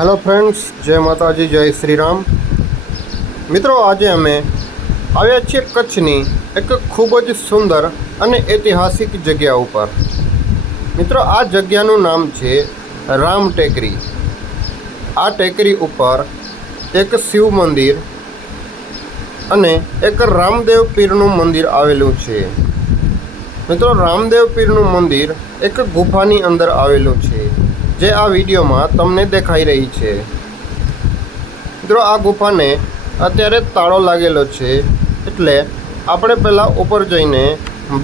Hello friends જય માતાજી, જય શ્રી રામ મિત્રો, આજે અમે આવ્યા છીએ કચ્છની એક ખૂબ જ સુંદર અને ઐતિહાસિક જગ્યા ઉપર. મિત્રો, આ જગ્યાનું નામ છે રામ ટેકરી. આ ટેકરી ઉપર એક શિવ મંદિર અને એક રામદેવ પીરનું મંદિર આવેલું છે. મિત્રો, રામદેવ પીરનું મંદિર એક ગુફાની અંદર આવેલું છે. જે આ વિડીયોમાં તમને દેખાઈ રહી છે. મિત્રો, આ ગુફાને અત્યારે તાળો લાગેલો છે એટલે આપણે પહેલાં ઉપર જઈને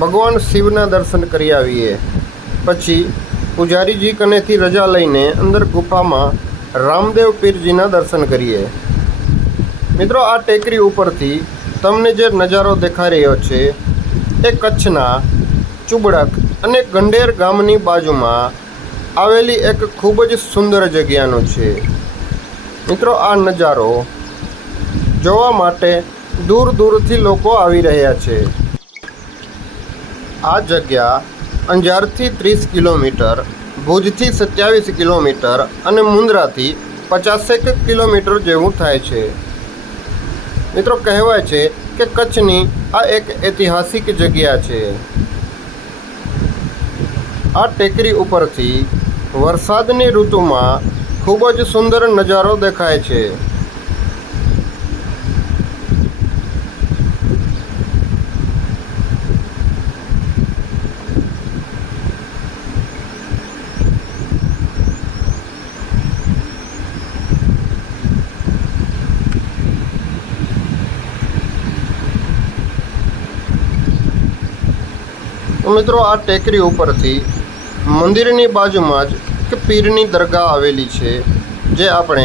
ભગવાન શિવના દર્શન કરી આવીએ. પછી પૂજારીજી કનેથી રજા લઈને અંદર ગુફામાં રામદેવ પીરજીના દર્શન કરીએ. મિત્રો, આ ટેકરી ઉપરથી તમને જે નજારો દેખાઈ રહ્યો છે, એ કચ્છના ચુબડક અને ગંડેર ગામની બાજુમાં આવેલી એક ખૂબ જ સુંદર જગ્યાનો છે. મિત્રો, આ નજારો જોવા માટે દૂર દૂરથી લોકો આવી રહ્યા છે. આ જગ્યા અંજારથી ત્રીસ કિલોમીટર, ભુજથી સત્યાવીસ કિલોમીટર અને મુન્દ્રાથી પચાસેક કિલોમીટર જેવું થાય છે. મિત્રો, કહેવાય છે કે કચ્છની આ એક ઐતિહાસિક જગ્યા છે. આ ટેકરી ઉપરથી વરસાદની ઋતુમાં ખૂબ જ સુંદર નજારો દેખાય છે. મિત્રો આ ટેકરી ઉપરથી મંદિરની બાજુમાં જ એક પીરની દરગાહ આવેલી છે, જે આપણે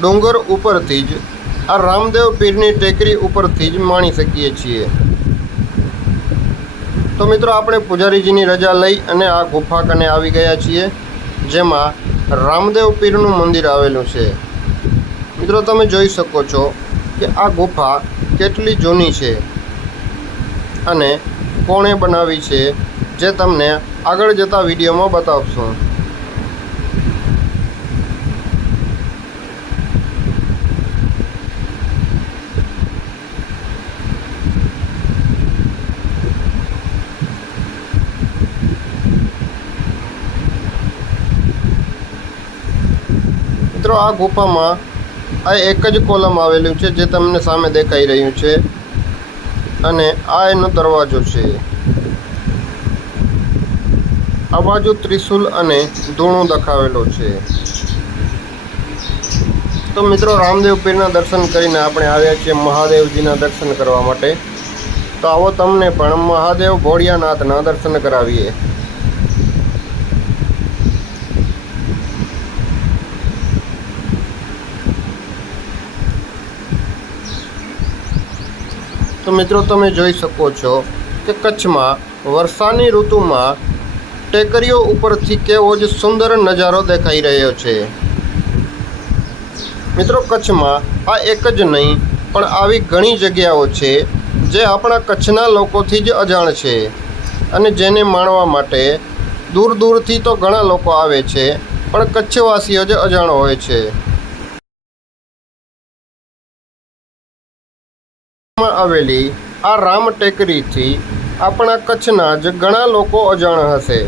ડુંગર ઉપરથી જ, આ રામદેવ પીરની ટેકરી ઉપરથી જ માણી શકીએ છીએ. તો મિત્રો, આપણે પૂજારીજીની રજા લઈ અને આ ગુફા કને આવી ગયા છીએ, જેમાં રામદેવ પીરનું મંદિર આવેલું છે. મિત્રો, તમે જોઈ શકો છો કે આ ગુફા કેટલી જૂની છે અને કોણે બનાવી છે જે તમને આગળ જતા વિડીયોમાં બતાવશું. મિત્રો, આ ગુફામાં આ એક જ કોલમ આવેલું છે જે તમને સામે દેખાઈ રહ્યું છે. અને આ એનો દરવાજો છે. આ બાજુ ત્રિશુલ અને ધૂણો દખાવેલો છે. તો મિત્રો, રામદેવ પીરના દર્શન કરીને આપણે આવ્યા છીએ મહાદેવજીના દર્શન કરવા માટે. તો આવો તમને પણ મહાદેવ ભોળિયાનાથના દર્શન કરાવીએ. તો મિત્રો, તમે જોઈ શકો છો કે કચ્છમાં વર્ષાની ઋતુમાં ટેકરીઓ ઉપરથી કેવો જ સુંદર નજારો દેખાઈ રહ્યો છે. મિત્રો, કચ્છમાં આ એક જ નહીં, પણ આવી ઘણી જગ્યાઓ છે જે આપણા કચ્છના લોકોથી જ અજાણ છે અને જેને માણવા માટે દૂર દૂરથી તો ઘણા લોકો આવે છે, પણ કચ્છવાસીઓ જ અજાણ હોય છે. આવેલી આ રામ ટેકરીથી આપણા કચ્છના જ ઘણા લોકો અજાણ હશે.